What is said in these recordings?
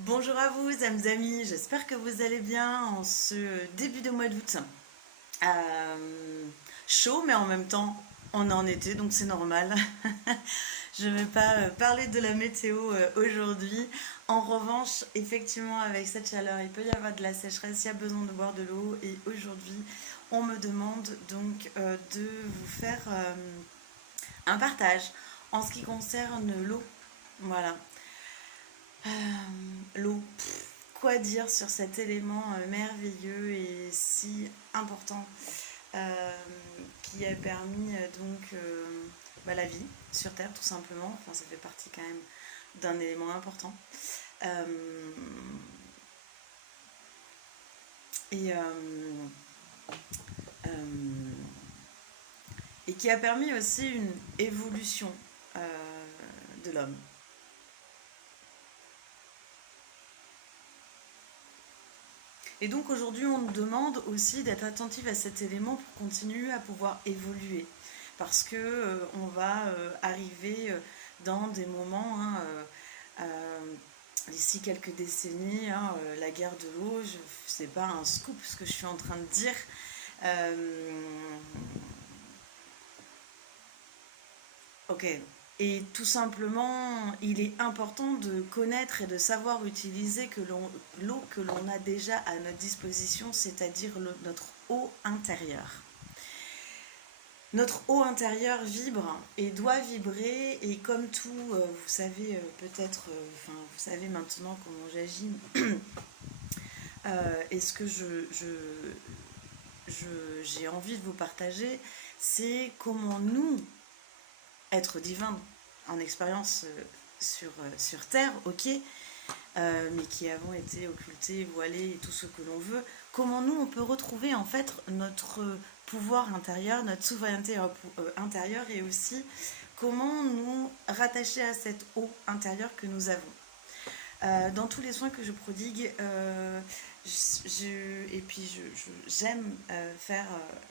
Bonjour à vous, amis, j'espère que vous allez bien en ce début de mois d'août. Euh, Chaud, mais en même temps, on est en été, donc c'est normal. Je ne vais pas parler de la météo aujourd'hui. En revanche, effectivement, avec cette chaleur, il peut y avoir de la sécheresse, il y a besoin de boire de l'eau. Et aujourd'hui, on me demande donc de vous faire un partage en ce qui concerne l'eau. Voilà. L'eau. Quoi dire sur cet élément merveilleux et si important euh, qui a permis la vie sur Terre tout simplement. Enfin, ça fait partie quand même d'un élément important. Euh, et, euh, euh, et qui a permis aussi une évolution de l'homme. Et donc aujourd'hui, on nous demande aussi d'être attentif à cet élément pour continuer à pouvoir évoluer. Parce que on va arriver dans des moments, d'ici quelques décennies, la guerre de l'eau, c'est pas un scoop ce que je suis en train de dire. Euh, ok. Et tout simplement, il est important de connaître et de savoir utiliser l'eau que l'on a déjà à notre disposition, c'est-à-dire notre eau intérieure. Notre eau intérieure vibre et doit vibrer, et comme tout, vous savez peut-être, enfin vous savez maintenant comment j'agis, et ce que j'ai envie de vous partager, c'est comment nous, êtres divins en expérience sur Terre, ok, mais qui avons été occultés, voilés et tout ce que l'on veut, comment nous on peut retrouver en fait notre pouvoir intérieur, notre souveraineté intérieure, et aussi comment nous rattacher à cette eau intérieure que nous avons. Dans tous les soins que je prodigue, j'aime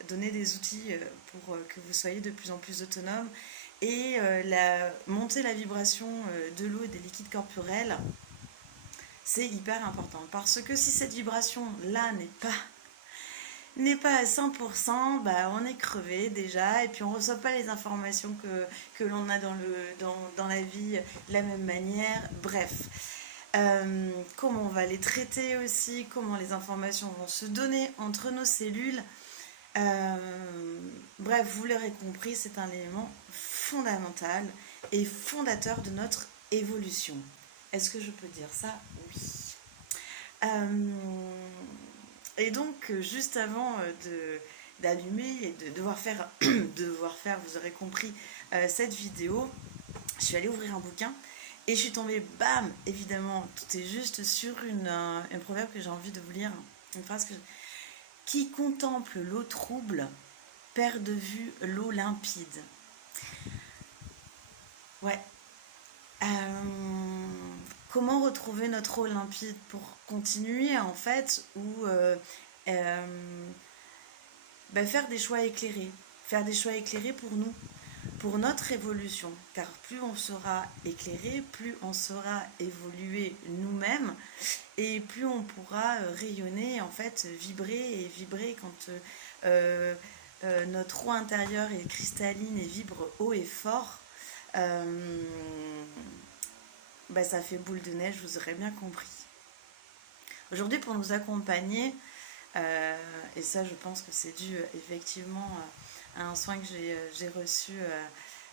donner des outils pour que vous soyez de plus en plus autonome, et monter la vibration de l'eau et des liquides corporels, c'est hyper important. Parce que si cette vibration-là n'est pas à 100%, bah, on est crevé déjà, et puis on ne reçoit pas les informations que l'on a dans la vie de la même manière. Bref, comment on va les traiter aussi, comment les informations vont se donner entre nos cellules. Bref, vous l'aurez compris, c'est un élément fondamental et fondateur de notre évolution. Est-ce que je peux dire ça? Oui. Euh, et donc, juste avant d'allumer et de devoir faire, vous aurez compris, cette vidéo, je suis allée ouvrir un bouquin et je suis tombée, bam, évidemment, tout est juste, sur un proverbe que j'ai envie de vous lire, une phrase qui contemple l'eau trouble perd de vue l'eau limpide. Ouais. Euh, Comment retrouver notre eau limpide pour continuer en fait, ou euh, faire des choix éclairés. Faire des choix éclairés pour nous, pour notre évolution. Car plus on sera éclairé, plus on saura évoluer nous-mêmes, et plus on pourra rayonner, en fait, vibrer quand notre eau intérieure est cristalline et vibre haut et fort. Euh, Ça fait boule de neige, vous aurez bien compris. Aujourd'hui, pour nous accompagner, et ça, je pense que c'est dû effectivement à un soin que j'ai reçu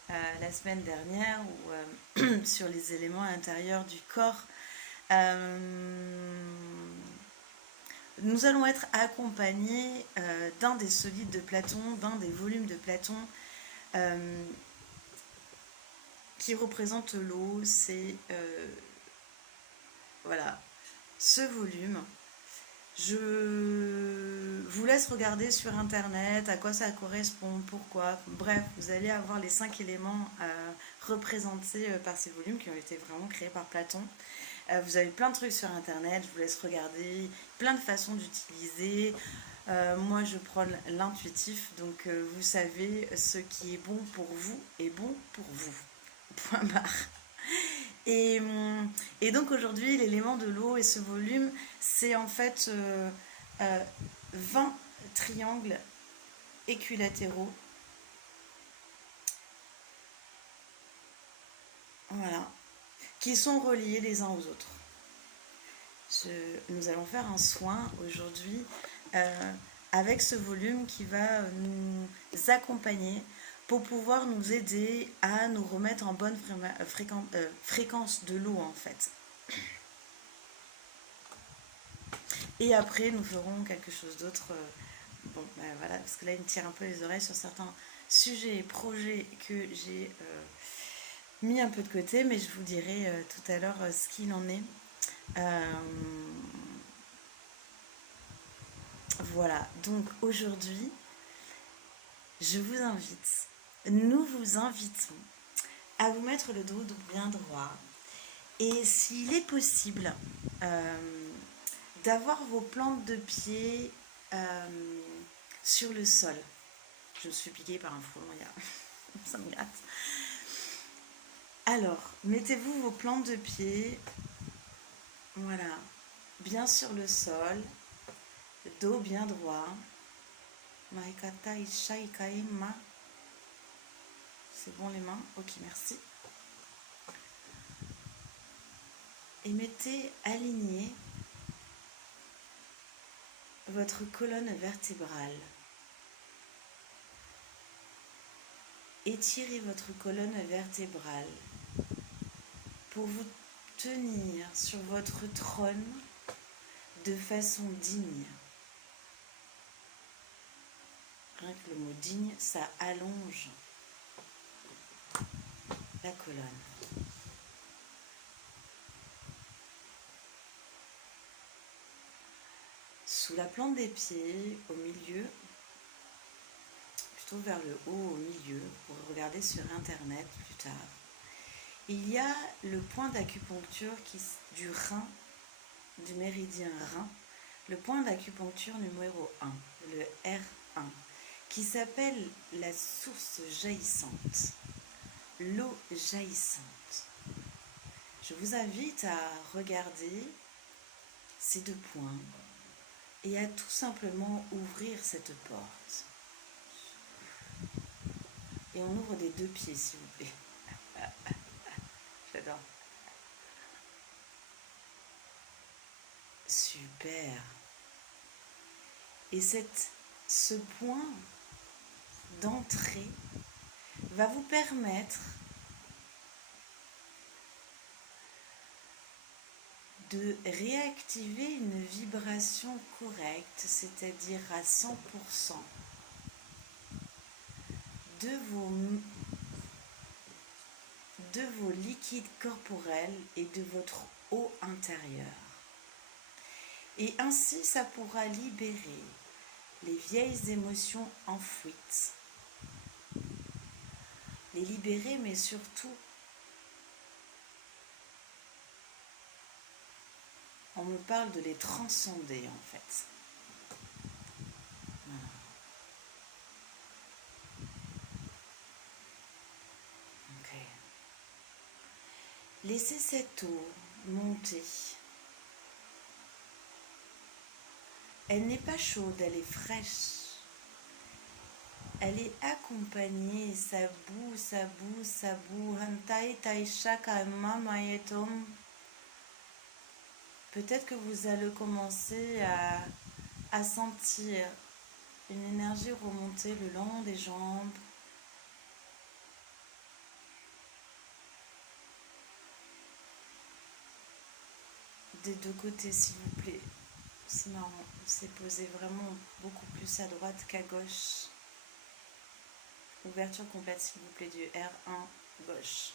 la semaine dernière, sur les éléments intérieurs du corps. Nous allons être accompagnés d'un des solides de Platon, d'un des volumes de Platon, euh, qui représente l'eau. C'est voilà, ce volume. Je vous laisse regarder sur internet à quoi ça correspond, pourquoi. Bref, vous allez avoir les 5 éléments représentés par ces volumes qui ont été vraiment créés par Platon. Vous avez plein de trucs sur internet, je vous laisse regarder, plein de façons d'utiliser. Moi, je prône l'intuitif, donc vous savez, ce qui est bon pour vous est bon pour vous. Point barre. Et donc aujourd'hui, l'élément de l'eau et ce volume, c'est en fait 20 triangles équilatéraux. Voilà. Qui sont reliés les uns aux autres. Nous allons faire un soin aujourd'hui avec ce volume qui va nous accompagner pour pouvoir nous aider à nous remettre en bonne fréquence de l'eau en fait. Et après, nous ferons quelque chose d'autre. Bon, ben voilà, parce que là, il me tire un peu les oreilles sur certains sujets et projets que j'ai mis un peu de côté, mais je vous dirai tout à l'heure ce qu'il en est. Voilà, donc aujourd'hui, nous vous invitons à vous mettre le dos bien droit et s'il est possible d'avoir vos plantes de pied sur le sol. Je me suis piquée par un frelon, ça me gratte. Alors, mettez-vous vos plantes de pied, voilà, bien sur le sol, le dos bien droit. C'est bon les mains? Ok, merci. Et mettez aligné votre colonne vertébrale. Étirez votre colonne vertébrale pour vous tenir sur votre trône de façon digne. Rien que le mot digne, ça allonge la colonne. Sous la plante des pieds, au milieu, plutôt vers le haut, au milieu, pour regarder sur internet plus tard, il y a le point d'acupuncture du rein, du méridien rein, le point d'acupuncture numéro 1, le R1, qui s'appelle la source jaillissante, l'eau jaillissante. Je vous invite à regarder ces deux points et à tout simplement ouvrir cette porte. Et on ouvre des deux pieds, s'il vous plaît. J'adore. Super. Et ce point d'entrée va vous permettre de réactiver une vibration correcte, c'est-à-dire à 100% de vos liquides corporels et de votre eau intérieure. Et ainsi, ça pourra libérer les vieilles émotions enfouies. Les libérer, mais surtout, on me parle de les transcender en fait. Voilà. Ok. Laissez cette eau monter. Elle n'est pas chaude, elle est fraîche. Elle est accompagnée, ça boue, ça boue, ça boue. Hantai taisha kalma mayetom. Peut-être que vous allez commencer à sentir une énergie remonter le long des jambes. Des deux côtés, s'il vous plaît. C'est marrant, c'est posé vraiment beaucoup plus à droite qu'à gauche. Ouverture complète, s'il vous plaît, du R1 gauche.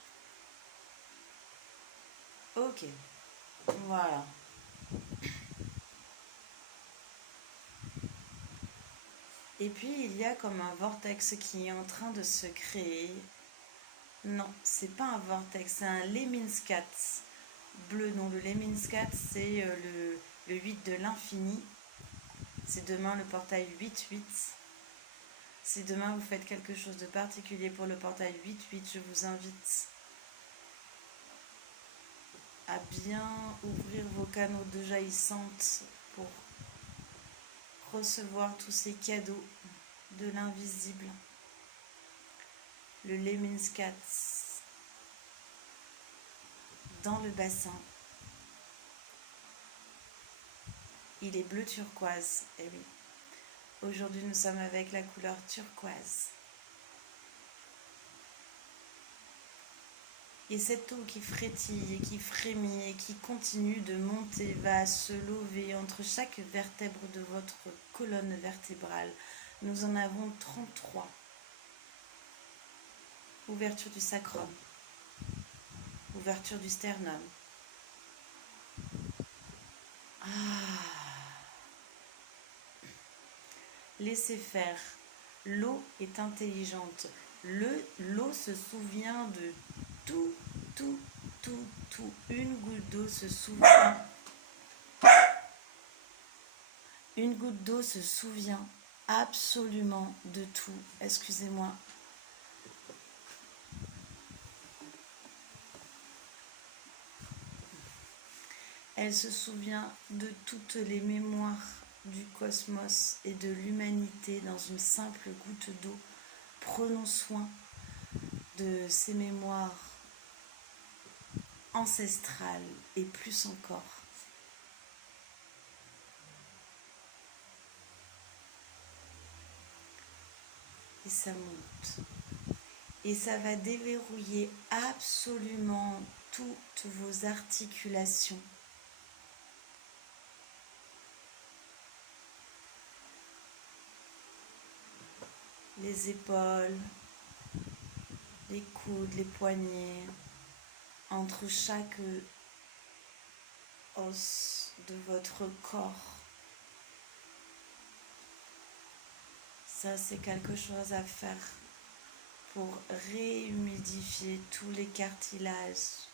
Ok, voilà. Et puis, il y a comme un vortex qui est en train de se créer. Non, c'est pas un vortex, c'est un Lemniscat bleu. Non, le Lemniscat, c'est le 8 de l'infini. C'est demain le portail 8-8. Si demain vous faites quelque chose de particulier pour le portail 8-8, je vous invite à bien ouvrir vos canaux de jaillissante pour recevoir tous ces cadeaux de l'invisible. Le Lemniscate dans le bassin. Il est bleu turquoise. Eh oui. Aujourd'hui, nous sommes avec la couleur turquoise. Et cette eau qui frétille et qui frémit et qui continue de monter va se lever entre chaque vertèbre de votre colonne vertébrale. Nous en avons 33. Ouverture du sacrum, ouverture du sternum. Laissez faire. L'eau est intelligente. L'eau se souvient de tout. Une goutte d'eau se souvient. Une goutte d'eau se souvient absolument de tout. Excusez-moi. Elle se souvient de toutes les mémoires du cosmos et de l'humanité dans une simple goutte d'eau. Prenons soin de ces mémoires ancestrales et plus encore. Et ça monte. Et ça va déverrouiller absolument toutes vos articulations. Les épaules, les coudes, les poignets, entre chaque os de votre corps. Ça, c'est quelque chose à faire pour réhumidifier tous les cartilages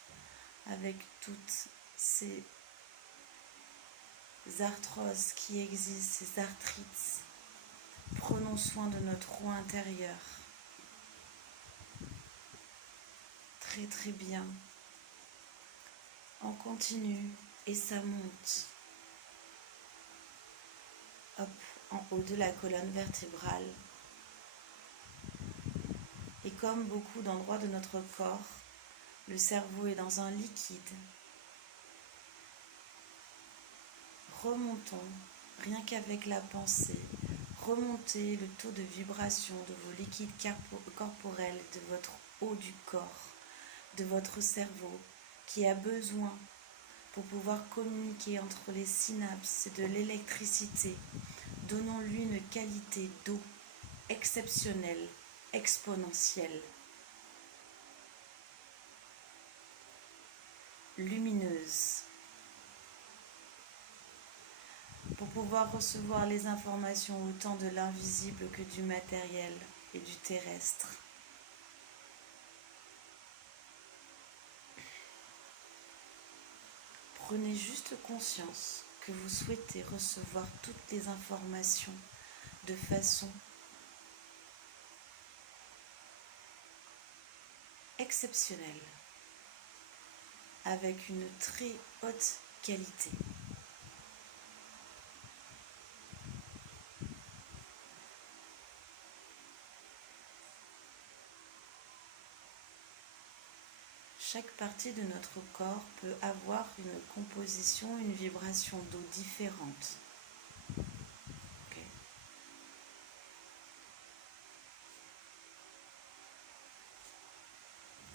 avec toutes ces arthroses qui existent, ces arthrites. Prenons soin de notre roue intérieure. Très très bien. On continue et ça monte. Hop, en haut de la colonne vertébrale. Et comme beaucoup d'endroits de notre corps, le cerveau est dans un liquide. Remontons, rien qu'avec la pensée, remontez le taux de vibration de vos liquides corporels, de votre haut du corps, de votre cerveau, qui a besoin pour pouvoir communiquer entre les synapses et de l'électricité. Donnons-lui une qualité d'eau exceptionnelle, exponentielle, lumineuse, pour pouvoir recevoir les informations autant de l'invisible que du matériel et du terrestre. Prenez juste conscience que vous souhaitez recevoir toutes les informations de façon exceptionnelle, avec une très haute qualité. Chaque partie de notre corps peut avoir une composition, une vibration d'eau différente. Okay.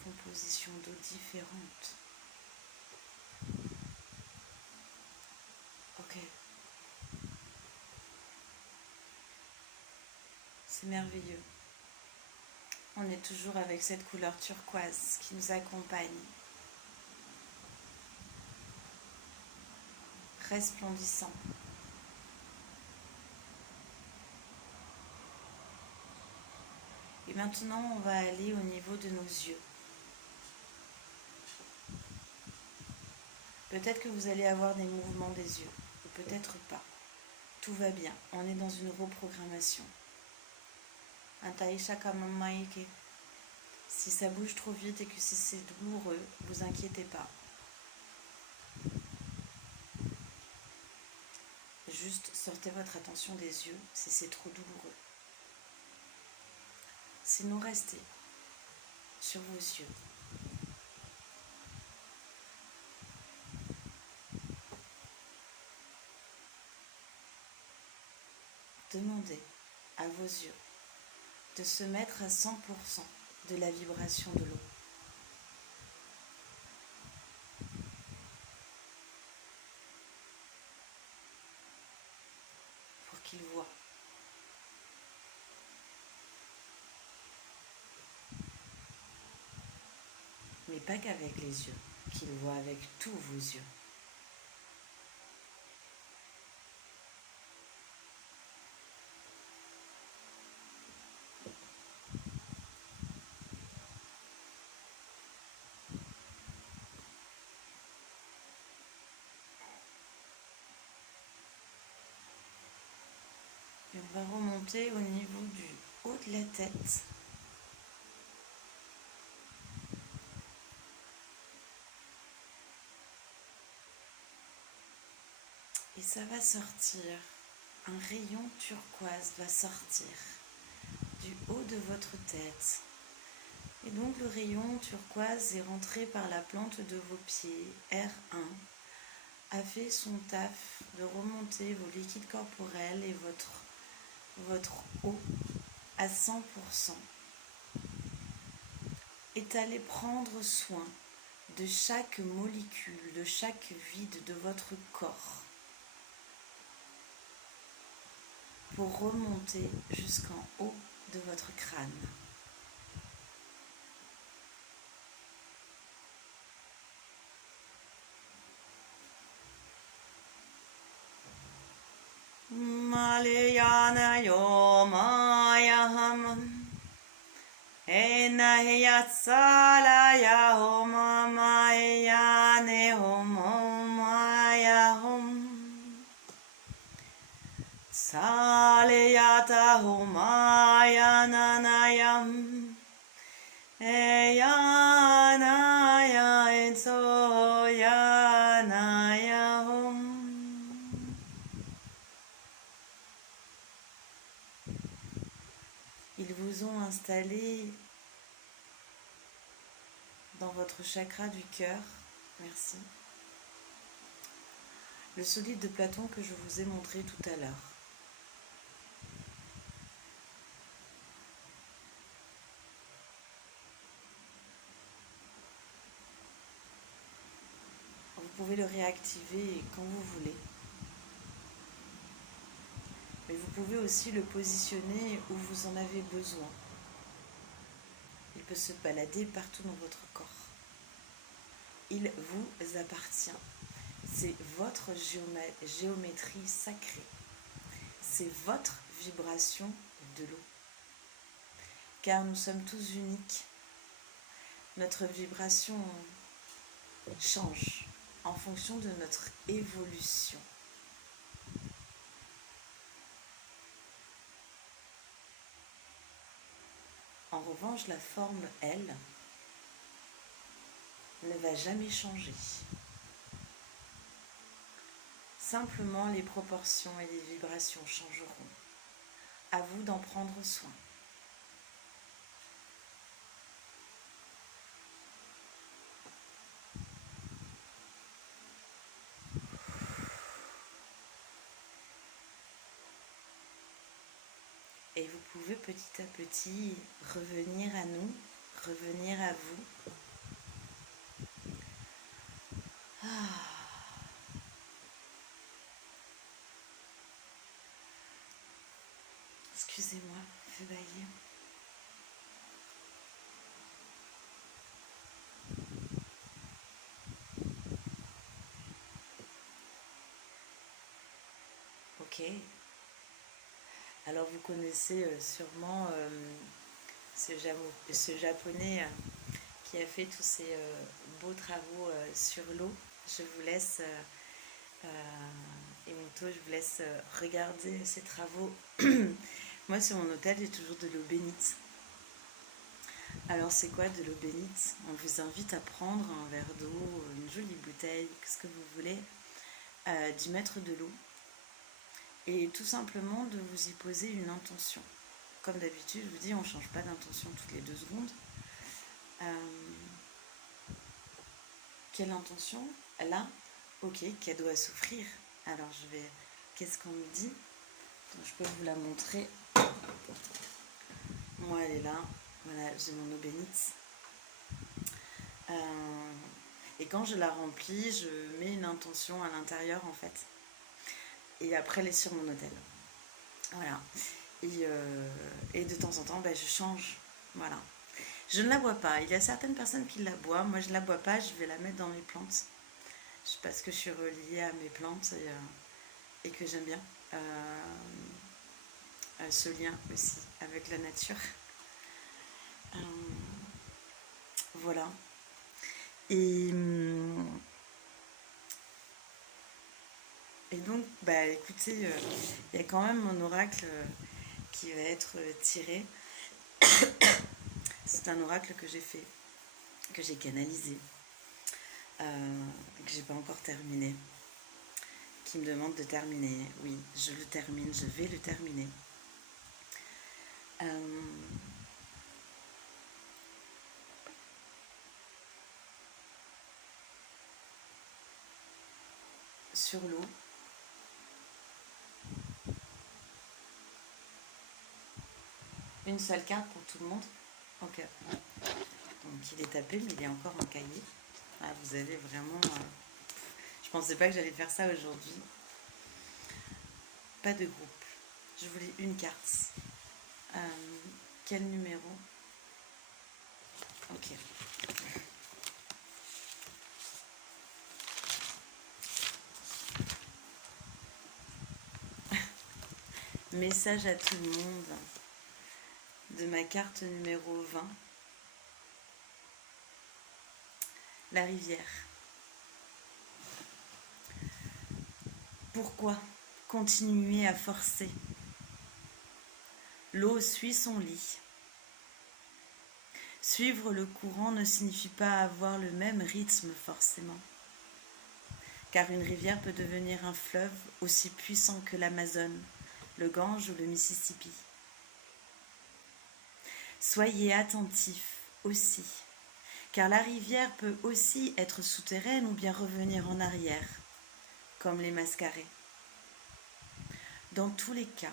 Composition d'eau différente. Ok. C'est merveilleux. On est toujours avec cette couleur turquoise qui nous accompagne. Resplendissant. Et maintenant, on va aller au niveau de nos yeux. Peut-être que vous allez avoir des mouvements des yeux, ou peut-être pas. Tout va bien, on est dans une reprogrammation. Si ça bouge trop vite et que si c'est douloureux, vous inquiétez pas. juste sortez votre attention des yeux si c'est trop douloureux. Sinon, restez sur vos yeux. Demandez à vos yeux de se mettre à 100% de la vibration de l'eau. Pour qu'ils voient. Mais pas qu'avec les yeux, qu'ils voient avec tous vos yeux. Et on va remonter au niveau du haut de la tête. Et ça va sortir. Un rayon turquoise va sortir du haut de votre tête. Et donc le rayon turquoise est rentré par la plante de vos pieds, R1, a fait son taf de remonter vos liquides corporels et votre eau à 100%. Est allé prendre soin de chaque molécule, de chaque vide de votre corps pour remonter jusqu'en haut de votre crâne. Malayana yo mayaham Enahiyatsala ya homa mayane homo mayahom Saleyata homayananayam Eyanaya ensoyanayahom. Ils vous ont installé dans votre chakra du cœur, merci, le solide de Platon que je vous ai montré tout à l'heure. Vous pouvez le réactiver quand vous voulez. Mais vous pouvez aussi le positionner où vous en avez besoin. Il peut se balader partout dans votre corps. Il vous appartient. C'est votre géométrie sacrée. C'est votre vibration de l'eau. Car nous sommes tous uniques. Notre vibration change en fonction de notre évolution. En revanche, la forme, elle, ne va jamais changer. Simplement, les proportions et les vibrations changeront. À vous d'en prendre soin. Et vous pouvez petit à petit revenir à nous, revenir à vous. Excusez-moi, je vais bailler. Ok. Alors vous connaissez sûrement ce japonais qui a fait tous ces beaux travaux sur l'eau. Je vous laisse, Emoto, je vous laisse regarder ces travaux. Moi sur mon hôtel j'ai toujours de l'eau bénite. Alors c'est quoi de l'eau bénite? On vous invite à prendre un verre d'eau, une jolie bouteille, ce que vous voulez, d'y mettre de l'eau. Et tout simplement de vous y poser une intention. Comme d'habitude, je vous dis, on ne change pas d'intention toutes les 2 secondes. Quelle intention? Là, ok, qu'elle doit souffrir. Alors je vais... Qu'est-ce qu'on me dit? Je peux vous la montrer. Moi, elle est là. Voilà, j'ai mon eau bénite. Et quand je la remplis, je mets une intention à l'intérieur en fait. Et après, elle est sur mon autel. Voilà. Et de temps en temps, ben, je change. Voilà. Je ne la bois pas. Il y a certaines personnes qui la boivent. Moi, je ne la bois pas. Je vais la mettre dans mes plantes. Parce que je suis reliée à mes plantes et que j'aime bien ce lien aussi avec la nature. Voilà. Et donc, bah écoutez, il y a quand même mon oracle qui va être tiré. C'est un oracle que j'ai fait, que j'ai canalisé, que j'ai pas encore terminé, qui me demande de terminer. Oui, je le termine, je vais le terminer. Sur l'eau. Une seule carte pour tout le monde. Ok. Donc il est tapé, mais il est encore en cahier. Ah, vous avez vraiment... Je pensais pas que j'allais faire ça aujourd'hui. Pas de groupe. Je voulais une carte. Quel numéro? Ok. Message à tout le monde de ma carte numéro 20. La rivière. Pourquoi continuer à forcer? L'eau suit son lit. Suivre le courant ne signifie pas avoir le même rythme forcément. Car une rivière peut devenir un fleuve aussi puissant que l'Amazone, le Gange ou le Mississippi. Soyez attentifs aussi, car la rivière peut aussi être souterraine ou bien revenir en arrière, comme les mascarets. Dans tous les cas,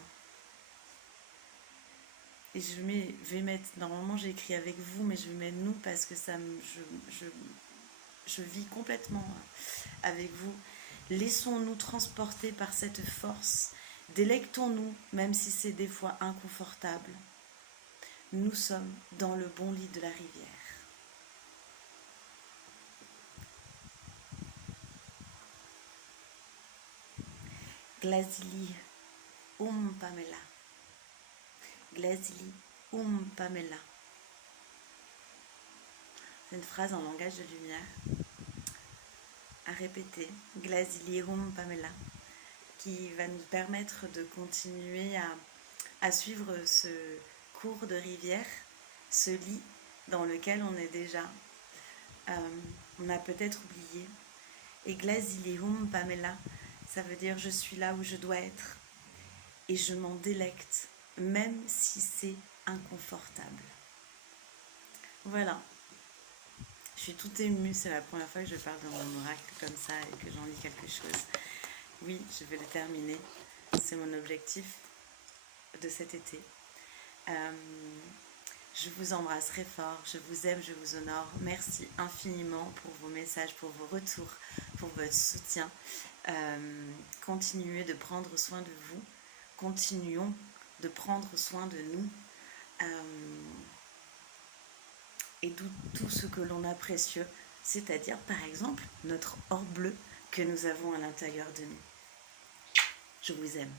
et vais mettre, normalement j'ai écrit avec vous, mais je vais mettre nous parce que je vis complètement avec vous. Laissons-nous transporter par cette force, délectons-nous, même si c'est des fois inconfortable. Nous sommes dans le bon lit de la rivière. Glazili Pamela. Glazili Pamela. C'est une phrase en langage de lumière à répéter. Glazili Pamela, qui va nous permettre de continuer à suivre ce cours de rivière, ce lit dans lequel on est déjà. On a peut-être oublié. Et Glazilium Pamela, ça veut dire je suis là où je dois être et je m'en délecte, même si c'est inconfortable. Voilà. Je suis toute émue, c'est la première fois que je parle de mon oracle comme ça et que j'en lis quelque chose. Oui, je vais le terminer. C'est mon objectif de cet été. Je vous embrasserai fort, je vous aime, je vous honore. Merci infiniment pour vos messages, pour vos retours, pour votre soutien. Continuez de prendre soin de vous. Continuons de prendre soin de nous. Et tout ce que l'on a précieux, c'est-à-dire par exemple notre or bleu que nous avons à l'intérieur de nous. Je vous aime.